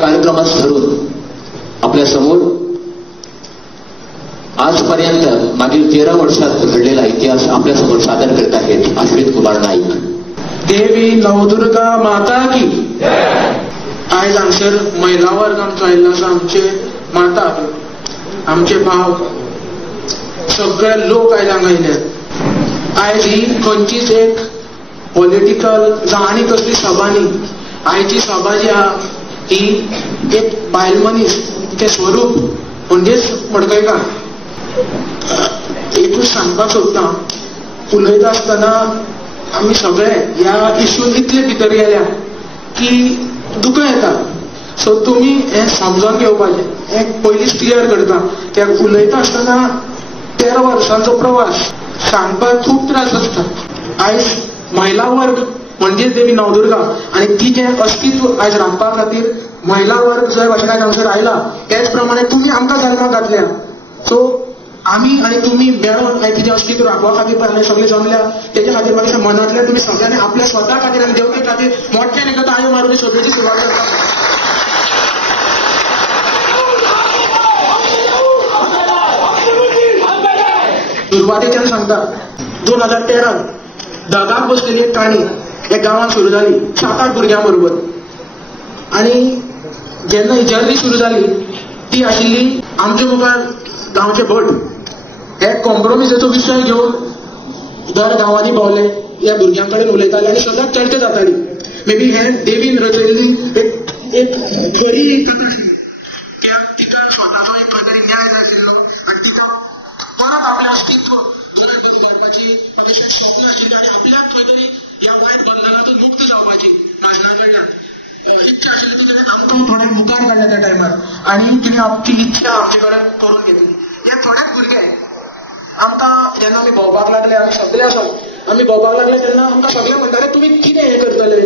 कार्यक्रमास धरून आपल्या समोर आजपर्यंत मागील 13 वर्षात घडलेला इतिहास आपल्या समोर सादर करत आहेत अश्वित कुमार नाईक. देवी नवदुर्गा माता की आयज हांगसर महिला वर्ग आमचो आयिल्लो आसा. आमचे माता, आमचे भाव, सगळे लोक आयज हांगा आयल्यात. आयज ही खंयचीच एक पॉलिटिकल जावं आनी कसली सभा न्ही. आयची सभा जी आहा ही एक बायल मनीस ते स्वरूप म्हणजेच मडकयकार. एकूच सांगपाक सोदता, उलयता आसतना आमी सगळे ह्या इश्यून इतले भितर गेल्या की दुकां येता. सो तुमी हें समजून घेवपाचें. हें पयलींच क्लियर करता. कित्याक उलयता आसतना 13 वर्सांचो प्रवास सांगपाक खूब त्रास आसता. आयज महिला वर्ग म्हणजे देवी नवदुर्गा आनी तिचें अस्तित्व आयज राखपा खातीर महिला वर्ग जय भाशेन आयज हांगसर आयला. त्याच प्रमाणे तुमी आमकां जल्माक घातल्या. सो आमी आनी तुमी मेळून आयज तिचें अस्तित्व राखपा खातीर आमी सगळे जमल्या. तेजे खातीर म्हाका मनांतल्यान तुमी सगळ्यांनी आपल्या स्वता खातीर आनी देवते खातीर मोठ्यान एकदा ताळयो मारून सगळ्याची सुरवात करता. सुरवातेच्यान सांगता, 2013 धगाक बसलेली एक काणी एक गांवांत सुरू जाली 7-8 भुरग्यां बरोबर. आनी जेन्ना ही जर्नी सुरू जाली ती आशिल्ली आमचे मुखार गांवचे भट. हे कॉम्प्रोमिसाचो विशय घेवन दर गांवांनी भोंवले, ह्या भुरग्यां कडेन उलयताले आनी सदांच चर्चा जाताली. मे बी हे देवीन रचयल्ली एक खरी एक कथा आशिल्ली. कित्याक तिका स्वताचो एक खंय तरी न्याय जाय आशिल्लो आनी तिका परत आपलें अस्तित्व दोनाक बरोबर घडपाची म्हाका एक स्वप्न आशिल्लें आनी आपल्याक खंय तरी ह्या वायट बंधनातून मुक्त जावपाची माजना कडल्यान इच्छा आशिल्ली. ती आमकां थोडे मुखार काडले त्या टायमार आनी तिणें ती इच्छा आमचे कडेन करून घेतली. हे थोडेच भुरगे आमकां जेन्ना आमी भोंवपाक लागले, आमी सगळे आसात, आमी भोंवपाक लागले तेन्ना आमकां सगळे म्हणटाले तुमी कितें हें करतले,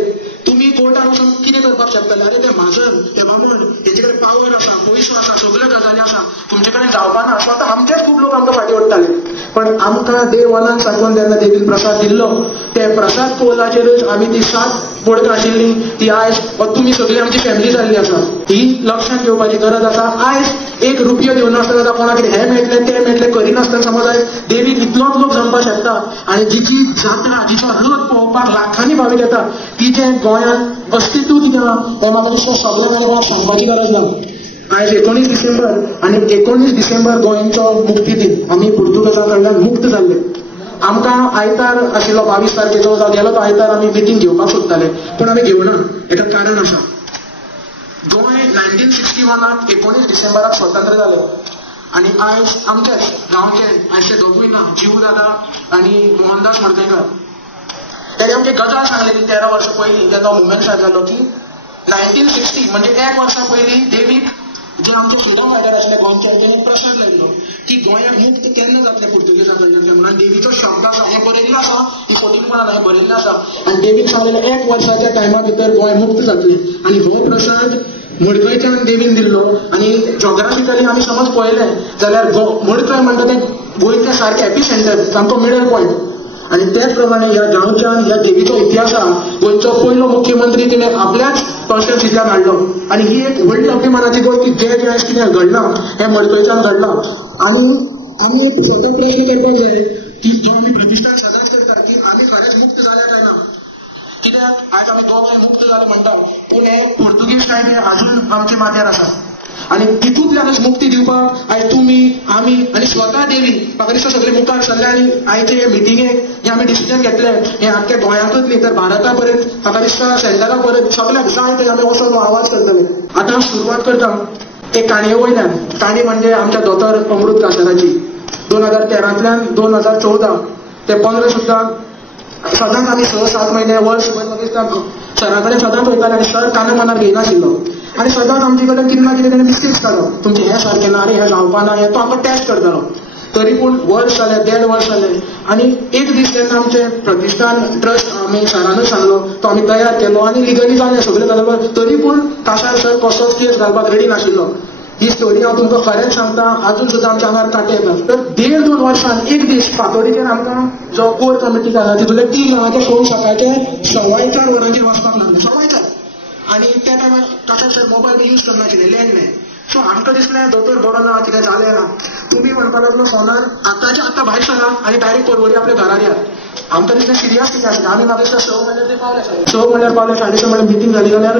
तुमी कोर्टान वचून कितें करपाक शकतले. अरे ते म्हाजन, हे बामण, हेजे कडेन पावर आसा, पयसो आसा, सगळ्यो गजाली आसा, तुमचे कडेन जावपा ना. स्वता आमचेच खूब लोक आमकां फाटीं ओडटाले. पण आमकां डे 1 साकून जेन्ना देवीन प्रसाद दिल्लो ते प्रसाद कौलाचेरच आमी ती 7 बोडकां आशिल्ली ती आयज तुमी सगळी आमची फॅमिली जाल्ली आसा. ही लक्षात घेवपाची गरज आसा. आयज 1 रुपयो दिवनासतना कोणाक हे मेळटले ते मेळटले करिनासतना समज आयज देवीक इतलोच लोक जमपाक शकता आनी जिची जात्रा, जिचो रथ पळोवपाक लाखांनी भावीक येता, तिचें गोंयांत अस्तित्व कितें आहा हें म्हाका दिसता सगळ्यांक आनी कोणाक सांगपाची गरज ना. आयज 19 डिसेंबर आनी 19 डिसेंबर गोंयचो मुक्ती दीन. आमी पुर्तुगेजां कडल्यान मुक्त जाल्ले. आमकां आयतार आशिल्लो 22 तारखेचो गेलो तो आयतार आमी मिटींग घेवपाक सोदताले पण आमी घेवना. हेका कारण आसा. गोंय 1961 19 डिसेंबराक स्वतंत्र जालें आनी आयज आमचेच गांवचे आयचे दोगूय ना, जीव दादा आनी मोहनदास मडकयकार, तेणे आमची गजाल सांगलेली 13 वर्सां पयलीं जेन्ना मुवमेंट स्टार्ट जालो की 1960 म्हणजे 1 वर्सा पयलीं देवीक जे आमचे फ्रिडम फायटर आशिल्ले गोंयचे तेणे प्रसाद लायिल्लो की गोंयाक मुक्त केन्ना जातले पुर्तुगेजां कडल्यान तें म्हणून देवीचो शब्द आसा. हें बरयल्लें आसा, ही 14 हें बरयल्लें आसा आनी देवीक सांगलेलें 1 वर्साच्या टायमा भितर गोंय मुक्त जातली. आनी हो प्रसाद मडकयच्यान देवीन दिल्लो. आनी जॉग्राफिकली आमी समज पळयलें जाल्यार मडकय म्हणटा तें गोंयचें सारकें एपी सेंटर, सामको मिडल पॉयंट. आनी त्याच प्रमाणे ह्या गांवच्यान ह्या देवीचो इतिहास आहा. गोंयचो पयलो मुख्यमंत्री तिणें आपल्याच कॉन्स्टिट्युन्सींतल्यान हाडलो आनी ही एक व्हडली अभिमानाची गोष्ट की जे आयज कितें घडलां हें मडकयच्यान घडलां. आनी आमी एक स्वता प्रश्न करपाक जाय की जो आमी प्रतिश्ठान सदांच करता की आमी खरेंच मुक्त जाल्या काय ना. कित्याक आयज आमी गोंय मुक्त जालो म्हणटा पूण हे पुर्तुगीज कायदे अजून आमचे माथ्यार आसा आनी तितूंतल्यानच मुक्ती दिवपाक आयज तुमी आमी आनी स्वता देवी म्हाका दिसता सगळे मुखार सरले. आनी आयचे हे मिटिंगेक जे आमी डिसिजन घेतले हे आख्या गोंयांतूच न्ही तर भारता पर्यंत म्हाका दिसता सेंटरा पर्यंत सगळ्याक जाय थंय आमी वचून आवाज करतले. आतां सुरवात करता ते काणये वयल्यान. काणी म्हणजे आमच्या दोतोर अमृत कासाराची 2013तल्यान 2014 ते 15 सुद्दां सदांच आमी 6-7 म्हयने वर्स म्हाका दिसता सरा कडेन सदांच वयताले आनी सर काना मनाक घेयनाशिल्लो आनी सदांच आमचे कडेन कितें ना कितें मिस्टेक्स काडप, तुमचें हें सारकें ना रे, हें जावपा ना, हें तो आमकां टेस्ट करतालो. तरी पूण वर्स जालें, 1.5 वर्स जालें आनी एक दीस जेन्ना आमचें प्रतिश्ठान ट्रस्ट आमी सरानूच सांगलो तो आमी तयार केलो आनी लिगली जालें सगळें जालें. तरी पूण कासार सर कसोच केस घालपाक रेडी नाशिल्लो. ही स्टोरी हांव तुमकां खरेंच सांगता, अजून सुद्दां आमच्या आंगार काटे येतात. तर 1.5-2 वर्सांन एक दीस फातोडीचेर आमकां जो कोर कमिटी आसा तितूंतले 3 गांवांचे फोन सकाळचे 4:15 वरांचेर वचपाक लागले. 4:15 आणि त्या टायमार काका सर मोबाईल यूज करनाशिल्ले लँडलायन. सो आमकां दिसलें दोतोर बरो ना कितें जालें ना. तुमी म्हणपाक लागलो फोनार आतांच्या आतां भायर सरा आनी डायरेक्ट परवरी आपल्या घरार या. आमकां दिसलें सिरियस कितें आसलें आनी म्हाका दिसता 6 म्हणल्यार ते पावले 6 म्हणल्यार पावले 6:30 म्हणल्यार मिटींग जाली जाल्यार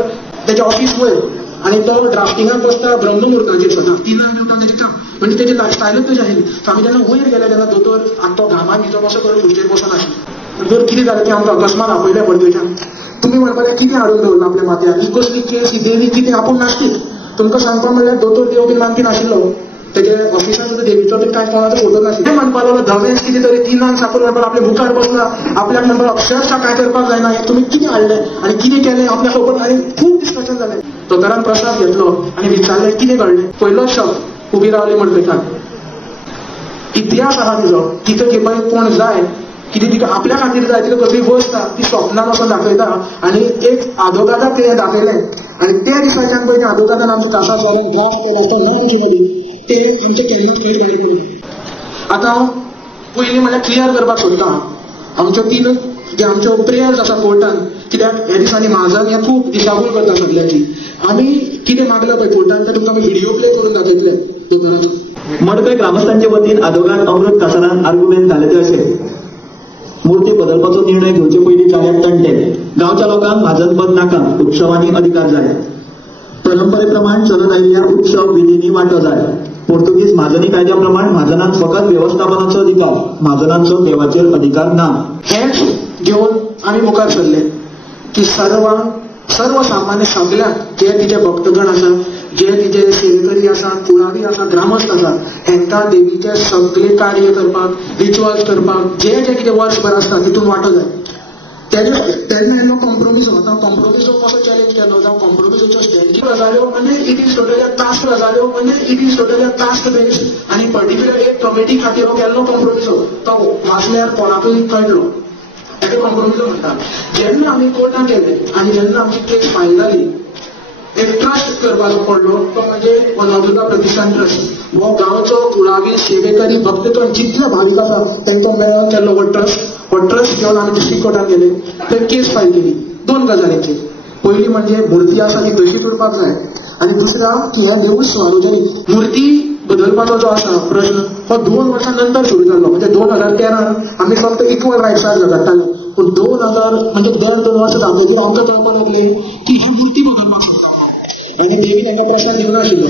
तेजें ऑफिस वयर आणि तो ड्राफ्टिंगाक बसता ब्रह्ममुहूर्ताचेर सुद्दां 3 जेवता तेजें काम म्हणजे तेजी लायफस्टायलच तशी आशिल्ली. आमी जेन्ना वयर गेले तेन्ना दोतोर आनी तो घामान भितर असो करून खुर्चेर बसून आशिल्लो. जर कितें जालें तें आमकां अकस्मात आपयलें पडटच्यान. तुमी म्हणपाक कितें हाडून दवरला आपल्या माथ्यार ही कसली केस ही देवी कितें आपूण नासतीच. तुमकां सांगपाक म्हणल्यार दोतोर देव बी मानपी नाशिल्लो. तेजे ऑफिसान सुद्दां देवीचो बी कांय कोणाचो फोटो नाशिल्लो. तें म्हणपाक लागलो धवेश कितें तरी 3 साकून म्हणपाक आपल्या मुखार बसला. आपल्याक म्हणपाक अक्षरशः काय करपाक जायना हें तुमी कितें हाडलें आनी कितें केलें आपल्या खबर आनी खूब डिस्कशन जालें. दोतोरान प्रसाद घेतलो आनी विचारलें कितें घडलें. पयलोच शब्द उबी रावली म्हणटात. इतिहास आहा तिजो तिका घेवपाक कोण जाय कितें तिका आपल्या खातीर जाय तिका कसली वस्त ती स्वप्नान वचून दाखयता आनी एक आदोगादाक तें दाखयलें आनी त्या दिसाच्यान पळय आदोगादान आमच्या कासा सोडून ड्राफ्ट केला तो ना आमचे मदीं ते आमचे केन्नाच खंय भायर पडना. आतां हांव पयलीं म्हणल्यार क्लियर करपाक सोदता आमच्यो 3 जे आमच्यो प्रेयर्स आसा कोर्टान. कित्याक ह्या दिसांनी म्हाजन हें खूब दिशाभूल करता सगळ्याची. आमी कितें मागलें पळय कोर्टान तें तुमकां आमी व्हिडिओ प्ले करून दाखयतले दोतोराचो. मडकय ग्रामस्थांचे वतीन आदोगाद अमृत कासारान आर्ग्युमेंट झाले ते अशें मुर्ती बदलपाचो निर्णय घेवचे पयलीं कार्याक तणले. गांवच्या लोकांक म्हाजन पद नाका उत्सवांनी अधिकार जाय. परंपरे प्रमाण चलत आयिल्ल्या उत्सव विधींनी वांटो जाय. पोर्तुगीज म्हाजनी कायद्या प्रमाण म्हाजनांक फकत व्यवस्थापनाचो अधिकार म्हाजनांचो देवाचेर अधिकार ना. हेच घेवन आमी मुखार सरले की सर्वसामान्य सगळ्यांक जे तिचे भक्तगण आसा जे तिचे सेवेकरी आसा कुळावी आसा ग्रामस्थ आसा हेंकां देवीचे सगळे कार्य करपाक रिच्युअल्स करपाक जे जे कितें वर्सभर आसता तितून वांटो जाय. तेन्ना येयलो कॉम्प्रोमिसो. आतां कॉम्प्रोमिसो कसो चॅलेंज केलो जावं कॉम्प्रोमिसोच्यो स्ट्रॅटेजी गजाल्यो म्हणजे इट इज टोटली कास्ट गजाल्यो म्हणजे it is totally caste based आनी पर्टिक्युलर एक कमिटी खातीर हो केल्लो कॉम्प्रोमिसो तो वाचल्यार कोणाकूय कळटलो. ताका कॉम्प्रोमिसो म्हणटा. जेन्ना आमी कोर्टान गेले आनी जेन्ना आमची केस फायल जाली एक ट्रस्ट करपाचो पडलो तो म्हणजे वनदुर्गा प्रतिष्ठान ट्रस्ट. हो गांवचो कुळावी सेवेकरी भक्तगण जितले भावीक आसा तांकां मेळोन केल्लो हो ट्रस्ट घेवन आमी डिस्ट्रिक्ट कोर्टान गेले. थंय केस फायल केली 2 गजालींचेर. पयली म्हणजे मूर्ती आसा ती तशीच उरपाक जाय आनी दुसरा की हें देवूळ सार्वजनीक. मूर्ती बदलपाचो जो आसा प्रश्न हो 2 वर्सां नंतर सुरू जाल्लो. म्हणजे 2013 आमी फक्त इक्वल रायट्साक झगडटाले पूण 2000 म्हणजे दर 2 वर्सां जातकीर आमकां कळपाक लागली की ही मूर्ती बदलपाक शकता आनी देवी तांकां प्रसाद दिवना आशिल्लो.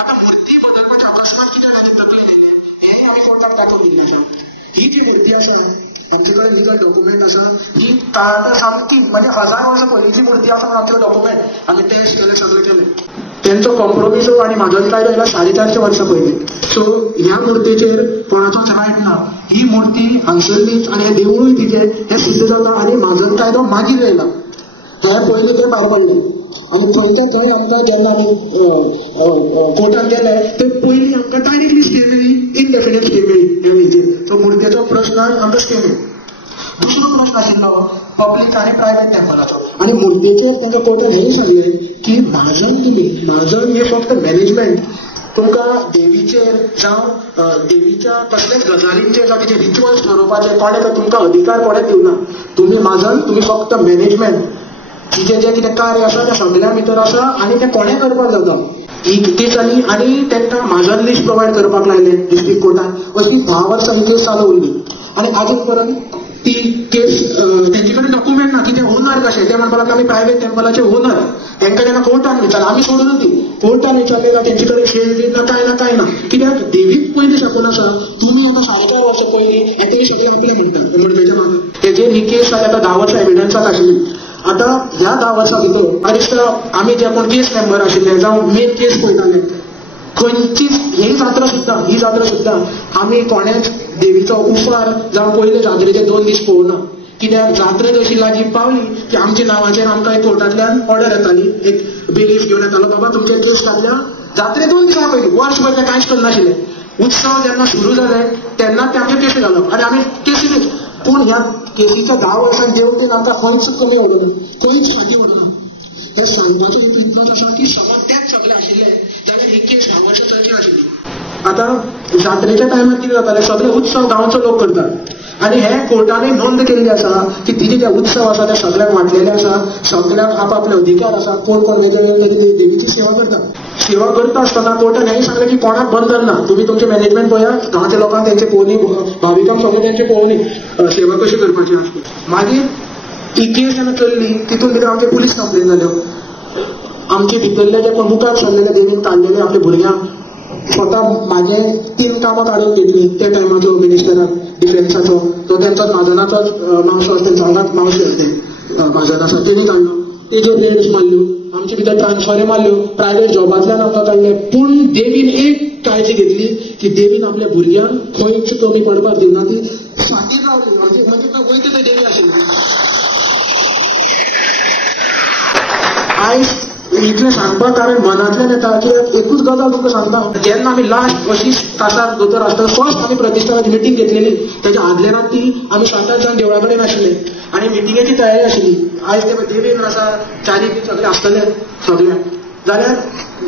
आतां मूर्ती बदलपाच्या अकस्मात कितें जालें तकलेन येयलें हें आमी कोर्टाक दाखोवन दिल्लें आसा. ही जी मूर्ती आसा आमचे कडेन लिगल डॉक्युमेंट आसा ही सामकी म्हणजे 1000 वर्सां पयलींची मूर्ती आसा म्हणून आमचे डॉक्युमेंट आमी टेस्ट केले सगळे केले. तेंचो कॉम्प्रोमिसो आनी म्हाजन कायदो येयला 450 वर्सां पयलीं. सो ह्या मूर्तीचेर कोणाचोच रायट ना. ही मूर्ती हांगसरलीच आनी हें देवूळूय तिचें हें सिद्ध जाता आनी म्हाजन कायदो मागीर येयला. हें पयलीं तें भायर पडलें आनी थंय आमकां जेन्ना आमी कोर्टान गेले ते पयलीं आमकां डायरेक्टली स्टे मेळ्ळी इनडेफिनेट स्टे मेळ्ळी हे विजेर. सो मूर्तीचो प्रश्न आमकां स्टे मेळ्ळी. दुसरो प्रश्न आशिल्लो पब्लीक आनी प्रायवेट टेम्पलाचो आनी मूर्तीचेर तांकां कोर्टान हेंय सांगलें की म्हाजन हें फक्त मॅनेजमेंट तुमकां देवीचेर जावं देवीच्या कसलेच गजालींचेर जावं तिचे रिच्युअल्स ठरोवपाचे कोणें तुमकां अधिकार कोणें दिवना. तुमी म्हाजन तुमी फक्त मॅनेजमेंट तिचे जे कितें कार्य आसा तें सगळ्या भितर आसा आनी तें कोणें करपाक जाता. ही ती जाली आनी तांकां म्हाजन लिस्ट प्रोवायड करपाक लायलें डिस्ट्रिक्ट कोर्टान. अशी 10 वर्सां ही केस चालू उरली आनी आजून पर्यंत ती केस तेंचे कडेन डॉक्युमेंट ना की ते ओनर कशें ते म्हणपाक लागले आमी प्रायवेट टेम्पलाचे ओनर. तांकां जेन्ना कोर्टान विचारलें आमी सोडून दी कोर्टान विचारलें काय तेंचे कडेन शेअर बीन ना काय ना कित्याक देवीक पयलीं शकून आसा. तुमी आतां 4.5 वर्सां पयलीं हें तुमी सगळें आपलें म्हणटा म्हणपाच्या मागीर तेजेर ही केस जाली आतां 10 वर्सां एविडन्साक आशिल्ली. आतां ह्या 10 वर्सां भितर म्हाका दिसता आमी जे कोण केस मेंबर आशिल्ले जावं मेन केस पळयताले खंयचीच ही जात्रा सुद्दां आमी कोणेच देवीचो उफार जावं पयले जात्रेचे 2 दीस पळोवना. कित्याक जात्रेक अशी लागीं पावली की आमच्या नांवाचेर आमकां एक कोर्टांतल्यान ऑर्डर येताली एक बिलीफ घेवन येतालो बाबा तुमचे केस काडल्या. जात्रे 2 दिसां पयलीं वर्सभर ते कांयच करनाशिल्ले. उत्सव जेन्ना सुरू जाले तेन्ना ते आमचे केसी घालप आनी आमी केसीच. पूण ह्या केसीच्या 10 वर्सांक जेवटेन आमकां खंयच कमी उडना खंयच फाटीं उडना. हे सांगपाचो हेतू इतलोच आसा की समज तेच सगळे आशिल्ले जाल्यार ही केस 10 वर्सां चलची नाशिल्ली. आतां जात्रेच्या टायमार कितें जातालें सगळे उत्सव गांवचो लोक करतात आणि हे कोर्टाने नोंद केल्ली आसा की तिचे जे उत्सव आसा ते सगळ्यांक वाटलेले आसा, सगळ्यांक आपापले अधिकार आसा, कोण कोण वेगवेगळे देवीची सेवा करता. सेवा करता आसतना कोर्टान हेंय सांगलें की कोणाक बंधन ना, तुम्ही तुमचे मॅनेजमेंट पळया, गांवच्या लोकांक त्यांचे पळोवनी, भाविकांक सगळं त्यांचे पळोवनी सेवा कशी करपाची आसता. मागीर ही केस जेन्ना चल्ली तितून भितर आमचे पुलीस कंप्लेन जाल्यो. आमचे भितरले जे कोण मुखार सरलेले देवीक ताणलेले आपल्या भुरग्यांक स्वता माझे 3 कामां काडून घेतली त्या टायमाचो मिनिस्टराक डिफेन्साचो, तो त्यांचोच म्हाजनाचोच मावसो आसा, त्यांचा हांगाच मावशी आसा म्हाजन आसा, तेणी काडलो. तेज्यो रेड्स मारल्यो, आमचे भितर ट्रान्सफरे मारल्यो, प्रायव्हेट जॉबांतल्यान आमकां काडले. पूण देवीन एक काळजी घेतली की देवीन आपल्या भुरग्यांक खंयच कमी पडपाक दिना, ती फाटीर रावली. म्हणजे वयता थंय देवी आशिल्ली. आयज इतलें सांगपाक कारण मनांतल्यान येता कित्याक एकूच गजाल तुमकां सांगता. जेन्ना आमी लास्ट अशी कासार दोतोर आसतना फर्स्ट आमी प्रतिश्ठानाची मिटींग घेतलेली, तेच्या आदले राती आमी 7-8 जाण देवळा कडेन आशिल्ले आनी मिटिंगेची तयारी आशिल्ली. आयज ते देवीन आसा, चारी सगळे आसतले सगळे जाल्यार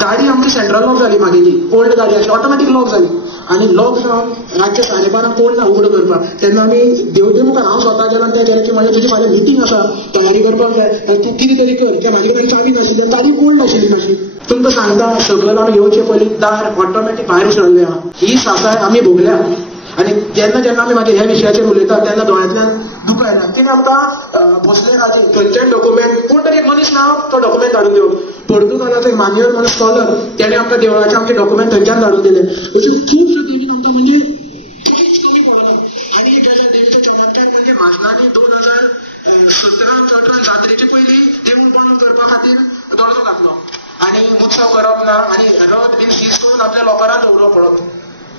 गाडी आमची सेंट्रल लॉक जाली. मागेली ओल्ड गाडी आशिल्ली, ऑटोमॅटीक लॉक जाली आनी लॉक जावन रातचे 12:30 कोण ना उगडो करपाक. तेन्ना आमी देवते मुखार हांव स्वता गेलो आनी ते गेले की म्हणजे तुजी फाल्यां मिटींग आसा, तयारी करपाक जाय, तूं कितें तरी कर. कित्याक म्हाजे कडेन चावी नाशिल्ली, गाडी ओल्ड आशिल्ली मातशी. तुमकां सांगता सगळं आमी येवचे पयलीं दार ऑटोमॅटीक भायर सरले. ही सासाय आमी भोगल्या. आनी जेन्ना जेन्ना आमी मागीर ह्या विशयाचेर उलयता तेन्ना दोळ्यांतल्यान दुकां येता. तिणें आमकां भोसले राजे खंयचेय डॉक्युमेंट, कोण तरी एक मनीस ना तो डॉक्युमेंट धाडून दिवप. पोर्तुगालाचो एक मान्युअल म्हणून स्कॉलर, तेणें आमकां देवळाचे आमचे डॉक्युमेंट थंयच्यान धाडून दिले. अशें खुबश्यो देवीन आमकां म्हणजे कांयच कमी पडना. आनी एक गजाल देवीचो चमत्कार म्हणजे म्हाजनांनी 2017-18 जात्रेचे पयलीं देवूळ बंद करपा खातीर दर्जो घातलो आनी उत्सव करप ना आनी रथ बीन सीज करून आपल्या लोकांना दवरप पडप.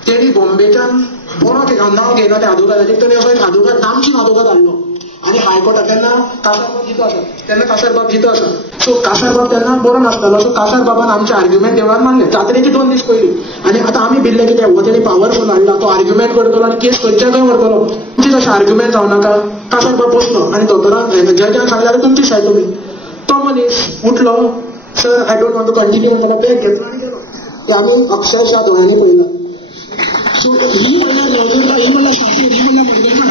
तेणी बॉम्बेच्यान बरो नांव घेयना त्या आदोगादाचेर, तेणी असो एक आदोगाद नामचीन आदोगाद हाडलो आनी हायकोर्टात तेन्ना कासारबाब जितो आसा, तेन्ना कासारबाब जितो आसा. सो कासारबाब तेन्ना बरो नासतालो. सो कासारबाबान आमचे आर्ग्युमेंट देवळान मानले जात्रेचे 2 दीस पयलीं. आनी आतां आमी भिल्ले कितें हो तेणी पावरफूल हाडला, तो आर्ग्युमेंट करतलो आनी केस खंयच्या खंय व्हरतलो. तुमची तशें आर्ग्युमेंट जावनाका. कासारबाब बसलो आनी दोतोराक जजाक सांगल्यार तुमची साय तुमी. तो मनीस उठलो, sir I don't want to continue म्हणटालो, बॅग घेतलो आनी गेलो. हे आमी अक्षरशः दोळ्यांनी पळयलां. सो ही म्हणल्यार नवदुर्गा, ही म्हणल्यार सासू, ही म्हणल्यार मंगळना.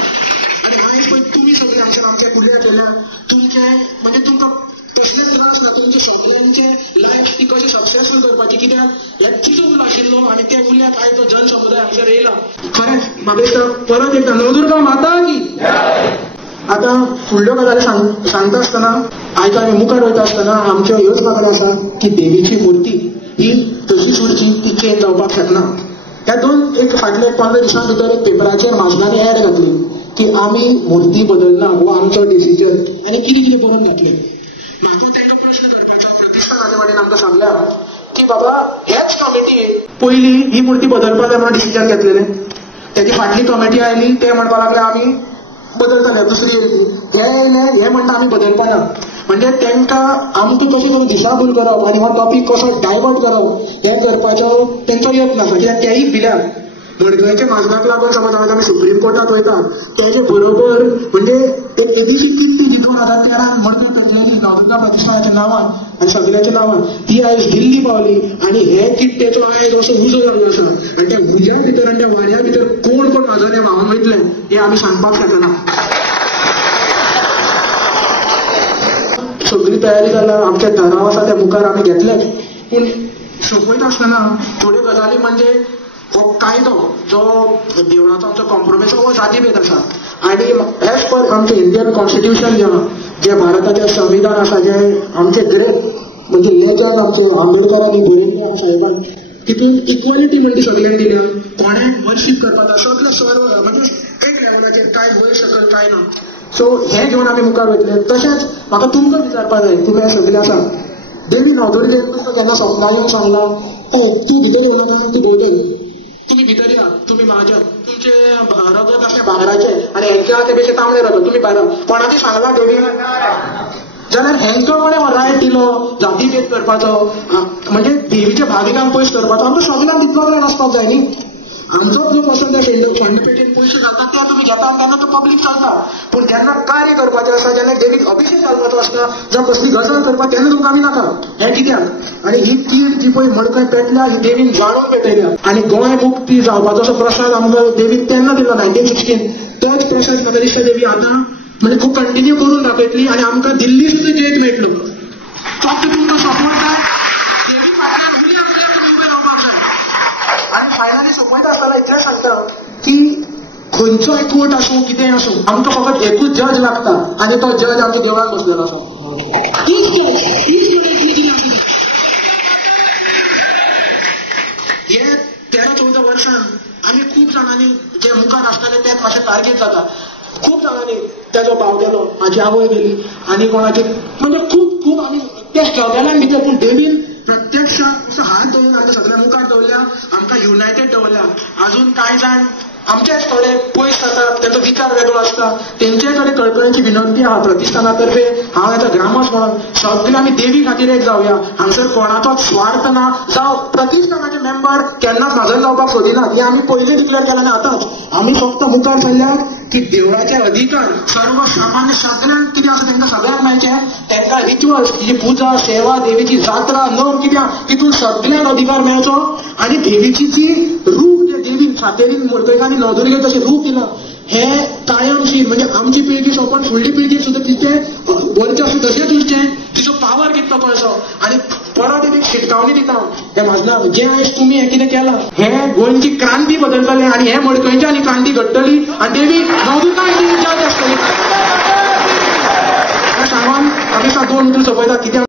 आनी हांवें पळय तुमी सगळे हांगसर आमचे कुडल्या केल्या. तुमचे म्हणजे तुमकां कसले त्रास ना, तुमचे सगळ्यांचे लायफ ती कशी सक्सेसफूल करपाची. कित्याक हे तुजो उलो आशिल्लो आनी त्या उल्याक आयज तो जनसमुदाय हांगसर येयला. खरेंच म्हाका दिसता परत एकदा नवदुर्गा माता की. आतां फुडल्यो गजाली सांगता आसतना आयज आमी मुखार वयता आसतना आमच्यो ह्योच मागण्यो आसा की देवीची मूर्ती ही तशीच उरची, ती चेंज जावपाक शकना. ह्या एक फाटले 15 दिसां भितर एक पेपराचेर म्हाजनांनी एड घातली की आमी मूर्ती बदलना, हो आमचो डिसिजन आनी कितें कितें बरोवन घातलें. म्हाका तांकां प्रश्न करपाचो, प्रतिश्ठानाचे कडेन आमकां सांगल्या की बाबा हेच कमिटी पयलीं ही मूर्ती बदलपाक जाय म्हणून डिसिजन घेतलेलें. तेची फाटली कमिटी आयली, ते म्हणपाक लागले आमी बदलतले, दुसरी येयली. हे येयले, हे म्हणटा आमी बदलपाना. म्हणजे तांकां आमकां कशें करून दिशाभूल करप आनी हो टॉपीक कसो डायवर्ट करप हे करपाचो तेंचो यत्न आसा. कित्याक तेय भिल्यात मडकयच्या म्हाजनाक लागून समज आमी सुप्रीम कोर्टात वयता तेजे बरोबर म्हणजे एक एबीसी किट ती 2013 मडकय पेटलेली नवदुर्गा प्रतिश्ठानाच्या नांवान आनी सगळ्याच्या नांवान ती आयज दिल्ली पावली आनी हे किट्टेचो आयज असो उजो जाल्लो आसा. आनी त्या उज्या भितर आनी त्या वाड्या भितर कोण कोण म्हाजने व्हांवून वयतले हे आमी सांगपाक शकना. सगळी तयारी जाल्या, आमचे ठराव आसा ते मुखार आमी घेतलेच. पूण सोंपयता आसतना थोड्यो गजाली म्हणजे हो कायदो जो देवळाचो आमचो कॉम्प्रोमायज हो जातीभेद आसा. आनी एज पर आमचें इंडियन कॉन्स्टिट्यूशन जे भारताचें संविधान आसा, जे आमचे ग्रेट म्हणजे लेजंड आमचे आंबेडकरांनी बरयल्ले साहेबान, तितून इक्वलिटी म्हणजे सगळ्यांक दिल्या. कोणें वर्शीप करपाक सगळे सर्व म्हणजे एक लेवलाचेर कांय वयर सकयल कांय ना. सो हे घेवन आमी मुखार वयतले. तशेंच म्हाका तुमकां विचारपाक जाय, तुमी हे सगळे आसा देवी नवदुर्गेन तुमकां केन्ना सपना येवन सांगला तूं भितर येवं नाका, तूं भोवदेव, तुमी भितर या, तुमी महाजन, तुमचे रगत आसले भांगराचे आनी हेंचे आहा ते बेशे तांबडे रगत, तुमी भायर. कोणाची सांगला देवीन जाल्यार हेंकां कोणें हो रायट दिलो जातीभेद करपाचो, म्हणजे देवीच्या भाविकांक पयस करपाचो. आमकां सगळ्यांक तितलोच रायट आसपाक जाय न्ही. आमचोच जो पर्सन त्या शेंडपेटीन पयशे घालता ते तुमी घेता तेन्ना तो पब्लीक चलता. पूण जेन्ना कार्य करपाचें आसा, जेन्ना देवीक अभिशेक घालपाचो आसता, जावं कसली गजाल करपाक, तेन्ना तुमकां आमी नाका. हें कित्याक? आनी ही कीड जी पळय मडकय पेटल्या ही देवीन जाणून पेटयल्या. आनी गोंय मुक्ती जावपाचो असो प्रसाद आमकां देवीन तेन्ना दिलो 1916 तोच प्रोसेस नगरिश्ट देवी आता म्हणजे खूप कंटिन्यू करून दाखयतली आणि आमकां दिल्ली सुद्धा जैत मेळटलो. फक्त तुमकां सपोर्ट जाय, देवी फाटल्यान उरी आमच्या तुमी उबे रावपाक जाय. आणि फायनली सोंपयता आसतना इतलें सांगता की खंयचोय कोर्ट आसूं कितेंय आसूं आमकां फकत एकूच जज लागता आणि तो जज आमच्या देवळात बसलेलो आसा. हे 13-14 वर्षांत आमी खूब जाणांनी जे मुखार आसताले तेच मातशें टार्गेट जाता. खूप जाणांनी तेजो भाव गेलो, म्हाजी आवय गेली आनी कोणाची म्हणजे खूप खूप आमी त्या स्ट्रगलान भितर. पूण देवीन प्रत्यक्ष असो हात दवरून आमच्या सगळ्या मुखार दवरल्या, आमकां युनायटेड दवरल्या. अजून कांय जाण आमचेच थोडे पयस जातात, त्यांचो विचार वेगळो असता, तेंचे कडेन कळकळीची विनंती आहा प्रतिष्ठानातर्फे हांव येता ग्रामस्थ म्हणून सगळे आमी देवी खातीर एक जावया. हांगसर कोणाचोच स्वार्थ ना. जावं प्रतिष्ठानाचे मेंबर केन्नाच नजर जावपाक सोदिनात. हे आमी पयलीं डिक्लेअर केलें आनी आतांच आमी फक्त मुखार सरल्यात की देवळाचे अधिकार सर्वसामान्य सगळ्यांक कितें आसा तांकां सगळ्यांक मेळचे. तांकां रिच्युअल्स जी पुजा सेवा देवीची जात्रा नोम कित्याक तितून सगळ्यांक अधिकार मेळचो. आणि देवीची जी रूप जे देवीन सातेरीन मुर्तयकांनी नवदुर्गेक जशें रूप दिलां हें कायमशीर म्हणजे आमची पिळगी सोंपोवन फुडली पिळगेक सुद्दां तिचें वर्चस्व तशेंच उरचें, तिचो पावर कितलो कळचो. आनी परत एक शिटकावणी दिता हें म्हाजना जें आयज तुमी हें कितें केलां हें गोंयची क्रांती बदलतलें आनी हें मडकयच्या आनी क्रांती घडटली आनी देवी नवदुर्गा जज आसतली. सांगून आमी 2 उतर सोंपयता कित्याक